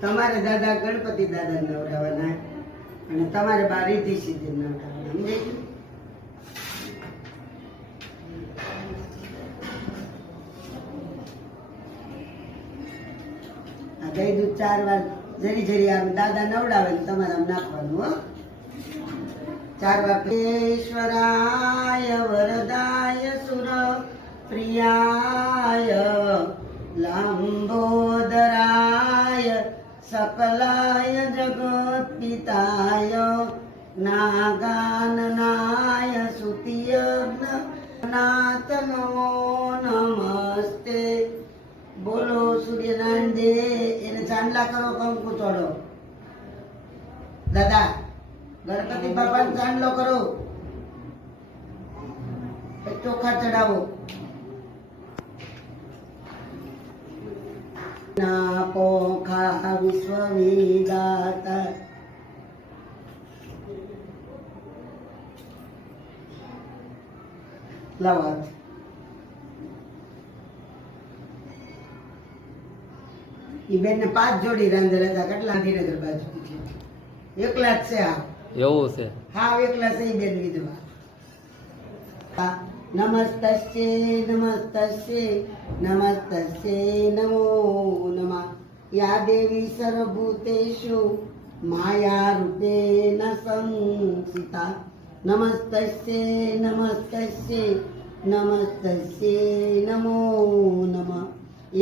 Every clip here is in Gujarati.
તમારે દાદા ગણપતિ દાદા નવડાવવાના અને તમારે બા રીતિ સિદ્ધિ નવડાવવાના. સમજાય? આ દહીં દૂધ 4 વાર જરી જરી આમ દાદા નવડાવે ને તમારે આમ નાખવાનું. હો 4 વાર. ઈશ્વરાય વરદાય સુર પ્રિયાય લંબોદરાય सकलाय जगत पिताय नागाननाय सुतियज्ञ नाथ नमो नमस्ते. बोलो सूर्यनारायण दे એને ચાંદલા કરો, કંકુ ચોડો. દાદા ગણપતિ બાપાને ચાંદલો કરો, ચોખા ચડાવો. ના પોખા વિશ્વ વિદાતા લાવાત. ઈ બેન ને 5 જોડી રાંધેલા હતા. કેટલા ગાંધીનગર બાજુ એકલા જ છે. આ એવું છે? હા એકલા છે. ઈ બેન વિધવા. નમસ્તસ્યે નમસ્તસ્યે નમસ્તસ્યે નમો નમઃ. યા દેવી સર્વભૂતેષુ માયા રૂપેણ સંસ્થિતા. નમસ્તસ્યે નમસ્તસ્યે નમસ્તસ્યે નમો નમઃ.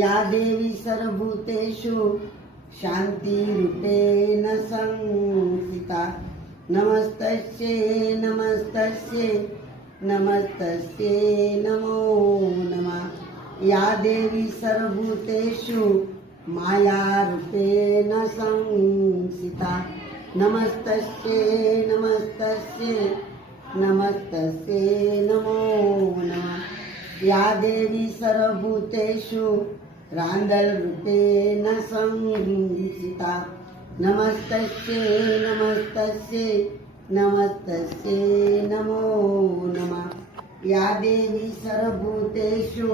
યા દેવી સર્વભૂતેષુ શાંતિ રૂપેણ સંસ્થિતા. નમસ્તસ્યે નમસ્તસ્યે નમસ્તસ્યે નમો નમઃ. યા દેવી સર્વભૂતેષુ માયા રૂપેણ સંસ્થિતા. નમસ્તસ્યે નમસ્તસ્યે નમસ્તસ્યે નમો નમઃ. યા દેવી સર્વભૂતેષુ રાંદલ રૂપેણ સંસ્થિતા. નમસ્તસ્યે નમસ્તસ્યે નમસ્તસ્યે નમો નમઃ. યા દેવી સર્વભૂતેષુ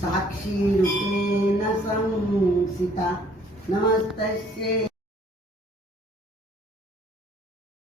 સાક્ષી રૂપેણ સંસ્થિતા. નમસ્તસ્યે